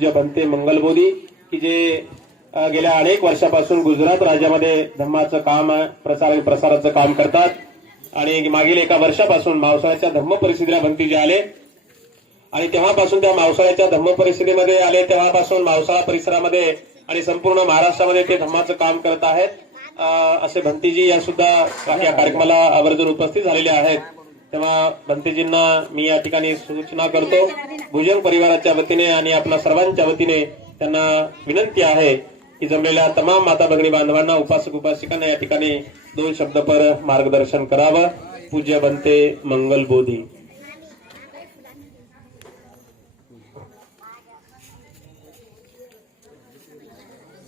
जे बनते मंगलबोधी की जे गेल्या अनेक वर्षापासून गुजरात राज्यामध्ये धम्माचं काम प्रसाराचं काम करतात आणि मागील एका वर्षापासून मावसाळ्याच्या धम्म परिषदेला बनती जे आले आणि तेव्हापासून त्या मावसाळ्याच्या धम्म परिषदेमध्ये आले तेव्हापासून मावसाळा परिसरामध्ये आणि संपूर्ण महाराष्ट्रामध्ये ते धम्माचं काम करत आहेत। असे भंतीजी या सुद्धा या कार्यक्रमाला आवर्जून उपस्थित झालेले आहेत। तेव्हा भंतीजींना मी या ठिकाणी सूचना करतो, भुजंग परिवाराच्या वतीने आणि आपल्या सर्वांच्या वतीने त्यांना विनंती आहे की जमलेल्या तमाम माता भगिनी बांधवांना उपासक उपासिकांना या ठिकाणी 2 शब्दपर मार्गदर्शन करावं। पूज्य बनते मंगलबोधी।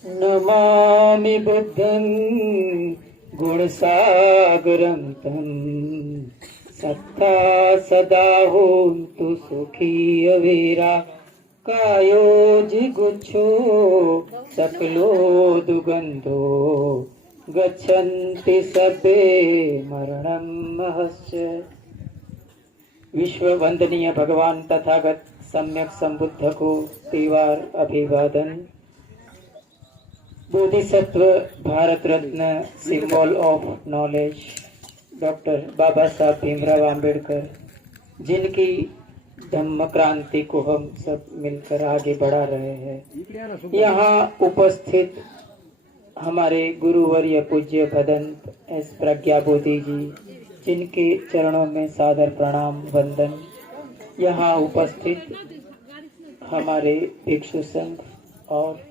नमामि बुद्धं गुणसागरं तं सत्ता सदा होन्तु सुखी अवीरा कायो जिगुच्छो सकलो दुगंधो गच्छन्ति सबे मरणं महस्य। विश्व वंदनीय भगवान तथागत सम्यक संबुद्ध को तीवार अभिवादन। Bodhisattva Bharat Ratna symbol of knowledge doctor बाबा साहब भीमराव आम्बेडकर, जिनकी धम्म क्रांति को हम सब मिलकर आगे बढ़ा रहे हैं। यहाँ उपस्थित हमारे गुरुवर्य पूज्य भदंत एस प्रज्ञा बोधी जी, जिनके चरणों में सादर प्रणाम वंदन। यहाँ उपस्थित हमारे भिक्षु संघ और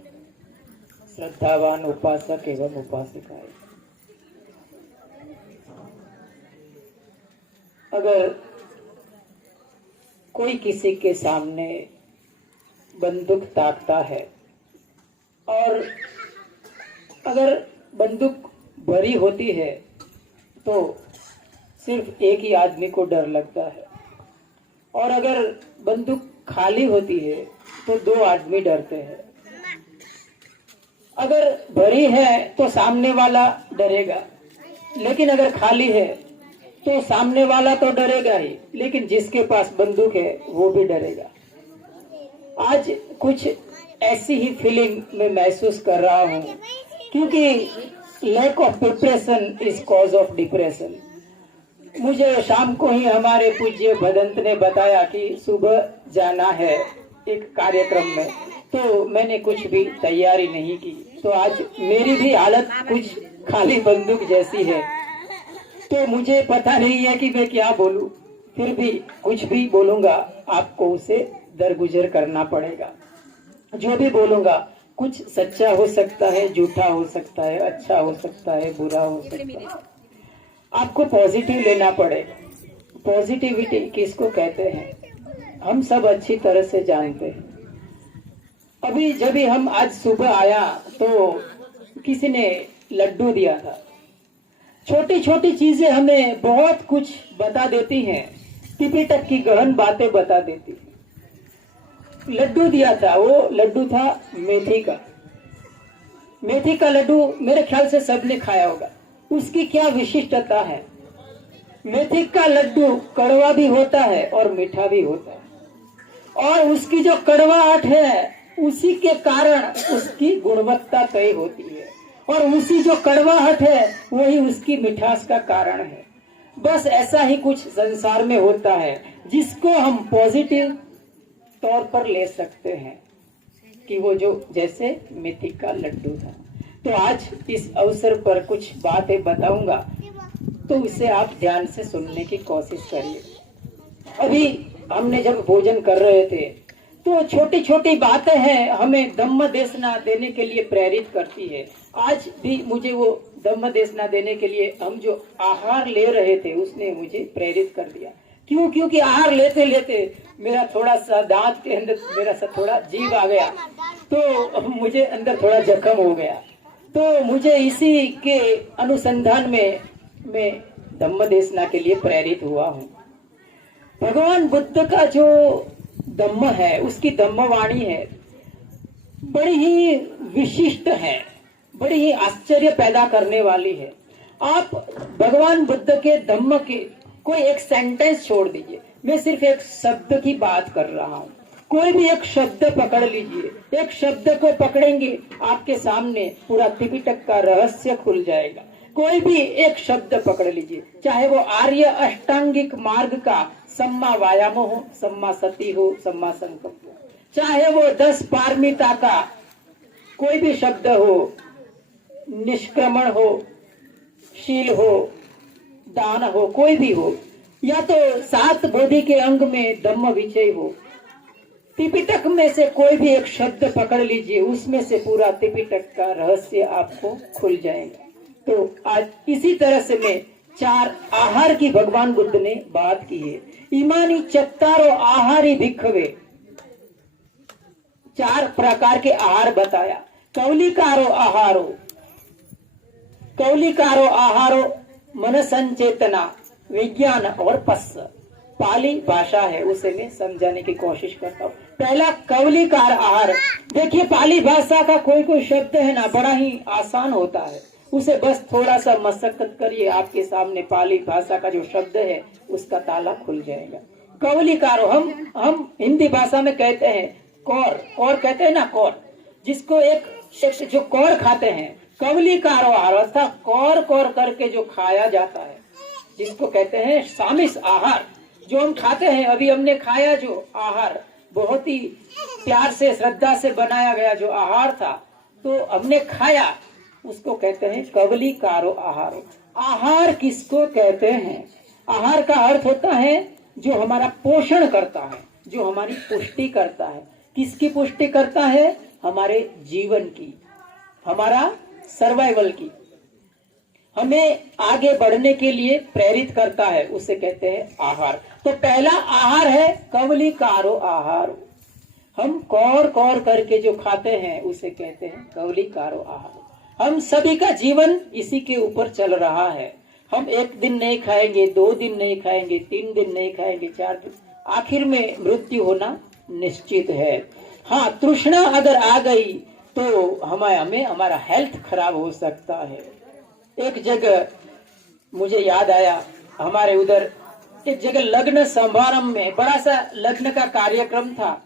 श्रद्धावान उपासक एवं उपासिकाएं। अगर कोई किसी के सामने बंदूक ताकता है और अगर बंदूक भरी होती है तो सिर्फ एक ही आदमी को डर लगता है, और अगर बंदूक खाली होती है तो 2 आदमी डरते हैं। अगर भरी है तो सामने वाला डरेगा, लेकिन अगर खाली है तो सामने वाला तो डरेगा ही, लेकिन जिसके पास बंदूक है वो भी डरेगा। आज कुछ ऐसी ही फीलिंग मैं महसूस कर रहा हूँ, क्योंकि lack of preparation is cause of depression. मुझे शाम को ही हमारे पूज्य भदंत ने बताया कि सुबह जाना है एक कार्यक्रम में, तो मैंने कुछ भी तैयारी नहीं की। तो आज मेरी भी हालत कुछ खाली बंदूक जैसी है, तो मुझे पता नहीं है कि मैं क्या बोलूं। फिर भी कुछ भी बोलूंगा आपको उसे दरगुजर करना पड़ेगा। जो भी बोलूंगा कुछ सच्चा हो सकता है, झूठा हो सकता है, अच्छा हो सकता है, बुरा हो सकता है। आपको पॉजिटिव लेना पड़ेगा। पॉजिटिविटी किसको कहते हैं हम सब अच्छी तरह से जानते हैं। अभी जब भी हम आज सुबह आया तो किसी ने लड्डू दिया था। छोटी छोटी चीजें हमें बहुत कुछ बता देती हैं, त्रिपिटक की गहन बातें बता देती हैं। लड्डू दिया था, वो लड्डू था मेथी का। मेथी का लड्डू मेरे ख्याल से सबने खाया होगा। उसकी क्या विशिष्टता है? मेथी का लड्डू कड़वा भी होता है और मीठा भी होता है, और उसकी जो कड़वाहट है उसी के कारण उसकी गुणवत्ता तय होती है, और उसी जो कड़वाहट है वही उसकी मिठास का कारण है। बस ऐसा ही कुछ संसार में होता है जिसको हम पॉजिटिव तौर पर ले सकते हैं, कि वो जो जैसे मेथी का लड्डू था। तो आज इस अवसर पर कुछ बातें बताऊंगा, तो इसे आप ध्यान से सुनने की कोशिश करिए। अभी हमने जब भोजन कर रहे थे तो छोटी छोटी बातें हैं हमें धम्म देशना देने के लिए प्रेरित करती है। आज भी मुझे वो धम्म देशना देने के लिए हम जो आहार ले रहे थे उसने मुझे प्रेरित कर दिया। क्यों? क्योंकि आहार लेते लेते मेरा थोड़ा सा दांत के अंदर मेरा सा थोड़ा जीभ आ गया, तो मुझे अंदर थोड़ा जख्म हो गया। तो मुझे इसी के अनुसंधान में मैं धम्म देशना के लिए प्रेरित हुआ हूँ। भगवान बुद्ध का जो धम्म है, उसकी धम्मवाणी है, बड़ी ही विशिष्ट है, बड़ी ही आश्चर्य पैदा करने वाली है। आप भगवान बुद्ध के धम्म के कोई एक सेंटेंस छोड़ दीजिए, मैं सिर्फ एक शब्द की बात कर रहा हूँ। कोई भी एक शब्द पकड़ लीजिए, एक शब्द को पकड़ेंगे आपके सामने पूरा त्रिपिटक का रहस्य खुल जाएगा। कोई भी एक शब्द पकड़ लीजिए, चाहे वो आर्य अष्टांगिक मार्ग का सम्मा वायाम हो, सम्मा सती हो, सम्मा संकल्प हो, चाहे वो 10 पारमिता का कोई भी शब्द हो, निष्क्रमण हो, शील हो, दान हो, कोई भी हो, या तो 7 बोधि के अंग में धम्म विचय हो, त्रिपिटक में से कोई भी एक शब्द पकड़ लीजिए, उसमें से पूरा त्रिपिटक का रहस्य आपको खुल जाएगा। तो आज इसी तरह से मैं 4 आहार की भगवान बुद्ध ने बात की है। इमानी चत्तारो आहारी भिक्खवे, 4 प्रकार के आहार बताया। कौलिकारो आहारो मन संचेतना, विज्ञान और पस्स, पाली भाषा है, उसे मैं समझाने की कोशिश करता हूँ। पहला कौलिकार आहार। देखिए पाली भाषा का कोई कोई शब्द है ना, बड़ा ही आसान होता है, उसे बस थोड़ा सा मशक्कत करिए, आपके सामने पाली भाषा का जो शब्द है उसका ताला खुल जाएगा। कौलिकारो, हम हिंदी भाषा में कहते हैं कौर कहते हैं ना, कौर, जिसको एक जो कौर खाते हैं, कौलिकारो आहार अर्थात कौर करके जो खाया जाता है, जिसको कहते हैं सामिस आहार। जो हम खाते हैं, अभी हमने खाया जो आहार, बहुत ही प्यार से श्रद्धा से बनाया गया जो आहार था, तो हमने खाया, उसको कहते हैं कवलिकारो आहारो। आहार किसको कहते हैं? आहार का अर्थ होता है जो हमारा पोषण करता है, जो हमारी पुष्टि करता है। किसकी पुष्टि करता है? हमारे जीवन की, हमारा सर्वाइवल की, हमें आगे बढ़ने के लिए प्रेरित करता है, उसे कहते हैं आहार। तो पहला आहार है कवलिकारो आहार। हम कौर करके जो खाते हैं उसे कहते हैं कवलिकारो आहार। हम सभी का जीवन इसी के ऊपर चल रहा है। हम 1 दिन नहीं खाएंगे, 2 दिन नहीं खाएंगे, 3 दिन नहीं खाएंगे, 4 दिन, आखिर में मृत्यु होना निश्चित है। हाँ, तृष्णा अगर आ गई तो हमें हमारा हेल्थ खराब हो सकता है। एक जगह मुझे याद आया, हमारे उधर एक जगह लग्न समारंभ में बड़ा सा लग्न का कार्यक्रम था।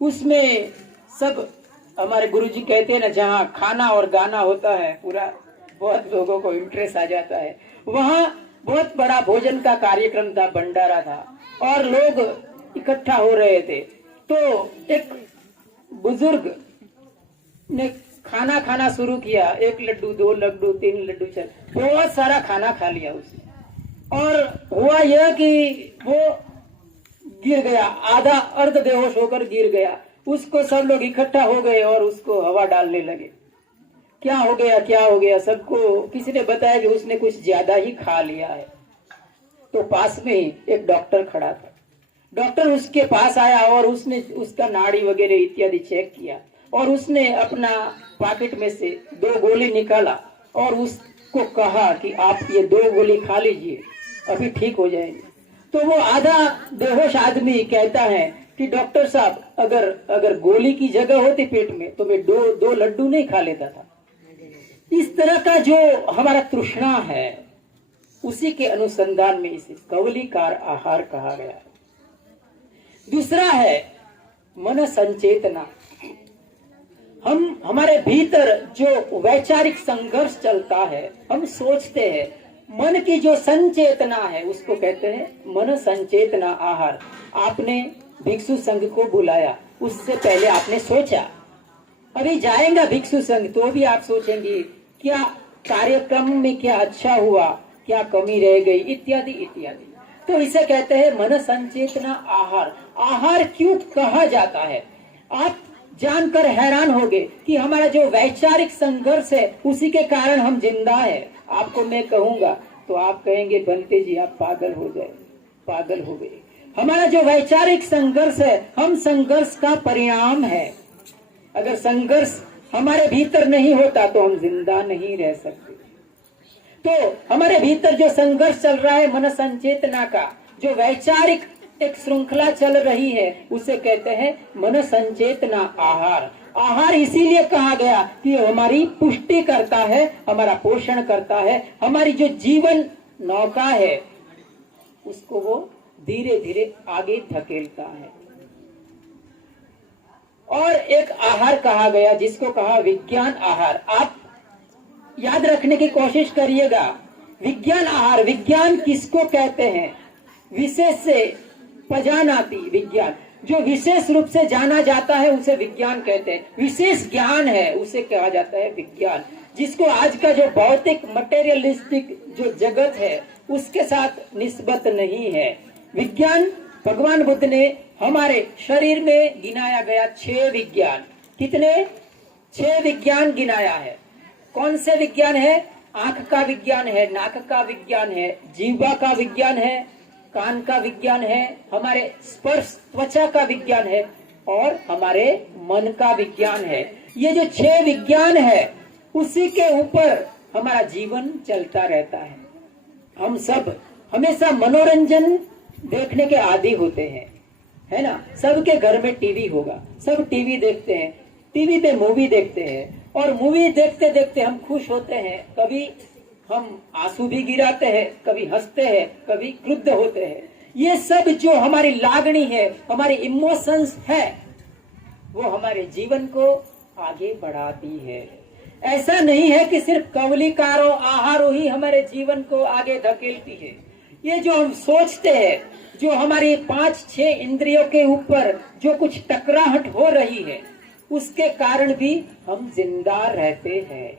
उसमें सब हमारे गुरुजी कहते हैं ना, जहाँ खाना और गाना होता है, पूरा बहुत लोगों को इंटरेस्ट आ जाता है। वहाँ बहुत बड़ा भोजन का कार्यक्रम था, भंडारा था, और लोग इकट्ठा हो रहे थे। तो एक बुजुर्ग ने खाना खाना शुरू किया, 1 लड्डू, 2 लड्डू, 3 लड्डू, चल बहुत सारा खाना खा लिया उसने। और हुआ यह कि वो गिर गया, आधा अर्ध बेहोश होकर गिर गया। उसको सब लोग इकट्ठा हो गए और उसको हवा डालने लगे। क्या हो गया, सबको किसी ने बताया कि उसने कुछ ज्यादा ही खा लिया है। तो पास में ही एक डॉक्टर खड़ा था। डॉक्टर उसके पास आया और उसने उसका नाड़ी वगैरह इत्यादि चेक किया, और उसने अपना पॉकेट में से 2 गोली निकाला और उसको कहा कि आप ये 2 गोली खा लीजिए, अभी ठीक हो जाएंगे। तो वो आधा बेहोश आदमी कहता है कि डॉक्टर साहब, अगर गोली की जगह होती पेट में तो मैं 2 लड्डू नहीं खा लेता था। इस तरह का जो हमारा तृष्णा है, उसी के अनुसंधान में इसे कवलिकार आहार कहा गया है। दूसरा है मन संचेतना। हमारे भीतर जो वैचारिक संघर्ष चलता है, हम सोचते हैं, मन की जो संचेतना है उसको कहते हैं मन संचेतना आहार। आपने भिक्षु संघ को बुलाया, उससे पहले आपने सोचा, अभी जाएगा भिक्षु संघ तो भी आप सोचेंगे क्या कार्यक्रम में क्या अच्छा हुआ, क्या कमी रह गई, इत्यादि इत्यादि। तो इसे कहते हैं मन संचेतना आहार। आहार क्यों कहा जाता है? आप जानकर हैरान होंगे कि हमारा जो वैचारिक संघर्ष है उसी के कारण हम जिंदा है। आपको मैं कहूंगा तो आप कहेंगे बनते जी आप पागल हो गए। हमारा जो वैचारिक संघर्ष है, हम संघर्ष का परिणाम है। अगर संघर्ष हमारे भीतर नहीं होता तो हम जिंदा नहीं रह सकते। तो हमारे भीतर जो संघर्ष चल रहा है मन संचेतना का, जो वैचारिक एक श्रृंखला चल रही है, उसे कहते हैं मन संचेतना आहार। आहार इसीलिए कहा गया कि हमारी पुष्टि करता है, हमारा पोषण करता है, हमारी जो जीवन नौका है उसको वो धीरे धीरे आगे धकेलता है। और एक आहार कहा गया जिसको कहा विज्ञान आहार। आप याद रखने की कोशिश करिएगा, विज्ञान आहार। विज्ञान किसको कहते हैं? विशेष से पजानाति विज्ञान, जो विशेष रूप से जाना जाता है उसे विज्ञान कहते हैं। विशेष ज्ञान है उसे कहा जाता है विज्ञान, जिसको आज का जो भौतिक मटेरियलिस्टिक जो जगत है उसके साथ निस्बत नहीं है। विज्ञान भगवान बुद्ध ने हमारे शरीर में गिनाया गया 6 विज्ञान। कितने? 6 विज्ञान गिनाया है। कौन से विज्ञान है? आंख का विज्ञान है, नाक का विज्ञान है, जीवा का विज्ञान है, कान का विज्ञान है, हमारे स्पर्श त्वचा का विज्ञान है और हमारे मन का विज्ञान है। ये जो 6 विज्ञान है उसी के ऊपर हमारा जीवन चलता रहता है। हम सब हमेशा मनोरंजन देखने के आदी होते हैं, है ना। सबके घर में टीवी होगा, सब टीवी देखते हैं, टीवी पे मूवी देखते हैं और मूवी देखते देखते हम खुश होते हैं, कभी हम आंसू भी गिराते हैं, कभी हंसते हैं, कभी क्रुद्ध होते हैं। ये सब जो हमारी लागणी है, हमारी इमोशंस है, वो हमारे जीवन को आगे बढ़ाती है। ऐसा नहीं है कि सिर्फ कवलिकारो आहारो ही हमारे जीवन को आगे धकेलती है। ये जो हम सोचते हैं, जो हमारी 5-6 इंद्रियों के ऊपर जो कुछ टकराहट हो रही है, उसके कारण भी हम जिंदा रहते हैं।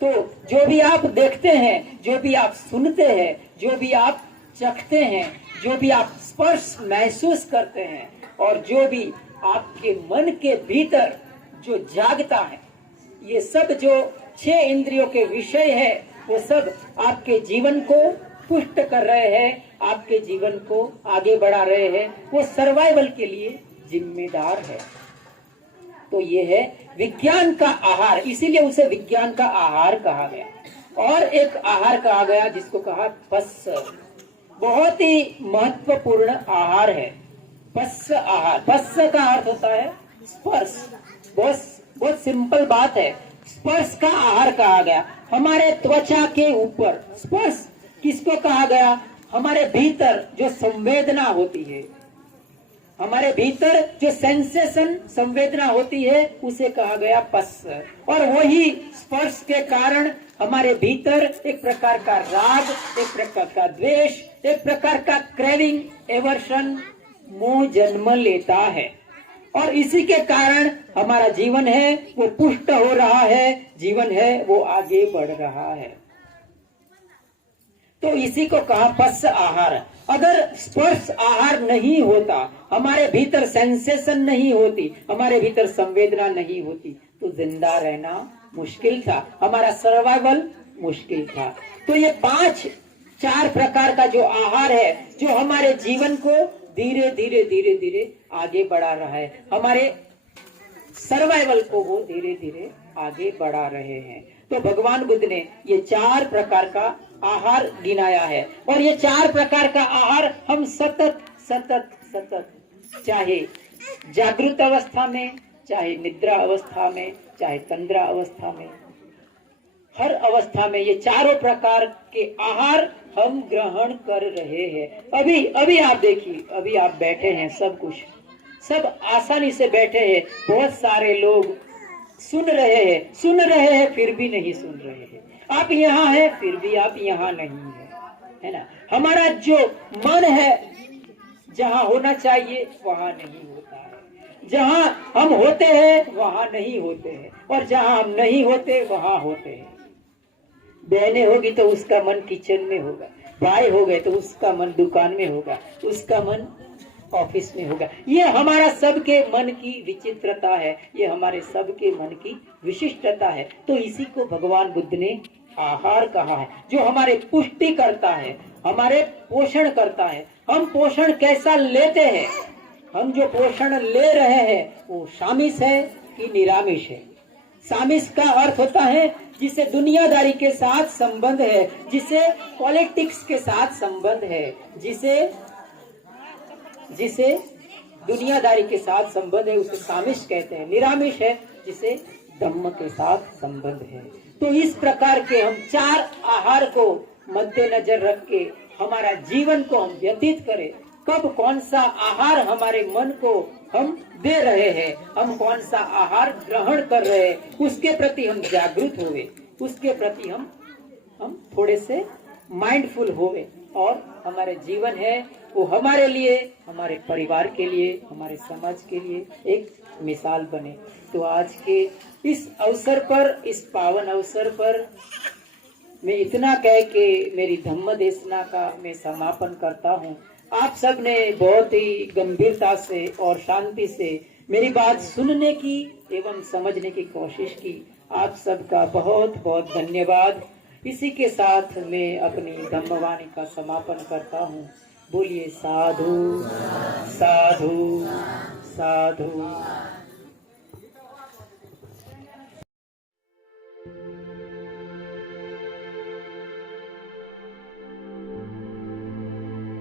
तो जो भी आप देखते हैं, जो भी आप सुनते हैं, जो भी आप चखते हैं, जो भी आप स्पर्श महसूस करते हैं और जो भी आपके मन के भीतर जो जागता है, ये सब जो 6 इंद्रियों के विषय है, वो सब आपके जीवन को पुष्ट कर रहे हैं, आपके जीवन को आगे बढ़ा रहे हैं, वो सर्वाइवल के लिए जिम्मेदार है। तो ये है विज्ञान का आहार, इसीलिए उसे विज्ञान का आहार कहा गया। और एक आहार कहा गया जिसको कहा पस्य, बहुत ही महत्वपूर्ण आहार है पस्य आहार। पस्य का अर्थ होता है स्पर्श। बहुत सिंपल बात है, स्पर्श का आहार कहा गया। हमारे त्वचा के ऊपर स्पर्श किसको कहा गया? हमारे भीतर जो संवेदना होती है, हमारे भीतर जो सेंसेशन संवेदना होती है, उसे कहा गया पस्य। और वही स्पर्श के कारण हमारे भीतर एक प्रकार का राग, एक प्रकार का द्वेष, एक प्रकार का क्रेविंग, एवर्शन, मोह जन्म लेता है। और इसी के कारण हमारा जीवन है वो पुष्ट हो रहा है, जीवन है वो आगे बढ़ रहा है। तो इसी को कहा पस्य आहार। अगर स्पर्श आहार नहीं होता, हमारे भीतर सेंसेशन नहीं होती, हमारे भीतर संवेदना नहीं होती, तो जिंदा रहना मुश्किल था, हमारा सर्वाइवल मुश्किल था। तो ये 4 प्रकार का जो आहार है, जो हमारे जीवन को धीरे धीरे धीरे धीरे आगे बढ़ा रहा है, हमारे सर्वाइवल को वो धीरे धीरे आगे बढ़ा रहे हैं। तो भगवान बुद्ध ने ये 4 प्रकार का आहार गिनाया है। और ये 4 प्रकार का आहार हम सतत सतत सतत, चाहे जागृत अवस्था में, चाहे निद्रा अवस्था में, चाहे तंद्रा अवस्था में, हर अवस्था में ये 4 प्रकार के आहार हम ग्रहण कर रहे हैं। अभी आप देखिए, अभी आप बैठे हैं, सब आसानी से बैठे हैं। बहुत सारे लोग सुन रहे हैं फिर भी नहीं सुन रहे हैं। आप यहाँ हैं फिर भी आप यहाँ नहीं है, है ना। हमारा जो मन है जहाँ होना चाहिए वहाँ नहीं होता है, जहाँ हम होते हैं वहाँ नहीं होते हैं, और जहाँ हम नहीं होते वहाँ होते हैं। बहनें होगी तो उसका मन किचन में होगा, भाई हो गए तो उसका मन दुकान में होगा, उसका मन ऑफिस में होगा। ये हमारा सबके मन की विचित्रता है, ये हमारे सबके मन की विशिष्टता है। तो इसी को भगवान बुद्ध ने आहार कहा है, जो हमारे पुष्टि करता है, हमारे पोषण करता है। हम पोषण कैसा लेते हैं? हम जो पोषण ले रहे हैं वो सामिष है कि निरामिष है? सामिष का अर्थ होता है जिसे दुनियादारी के साथ संबंध है, जिसे पॉलिटिक्स के साथ संबंध है, जिसे दुनियादारी के साथ संबंध है उसे सामिष कहते हैं। निरामिष है जिसे धम्म के साथ संबंध है। तो इस प्रकार के हम 4 आहार को मद्देनजर रख के हमारा जीवन को हम व्यतीत करें। कब कौन सा आहार हमारे मन को हम दे रहे हैं, हम कौन सा आहार ग्रहण कर रहे हैं, उसके प्रति हम जागरूक हुए, उसके प्रति हम थोड़े से माइंडफुल हुए और हमारे जीवन है वो हमारे लिए, हमारे परिवार के लिए, हमारे समाज के लिए एक मिसाल बने। तो आज के इस अवसर पर, इस पावन अवसर पर मैं इतना कह के मेरी धम्म देशना का मैं समापन करता हूँ। आप सब ने बहुत ही गंभीरता से और शांति से मेरी बात सुनने की एवं समझने की कोशिश की। आप सबका बहुत बहुत धन्यवाद। इसी के साथ मैं अपनी धम्मवाणी का समापन करता हूँ। बोलिए साधु साधु साधु।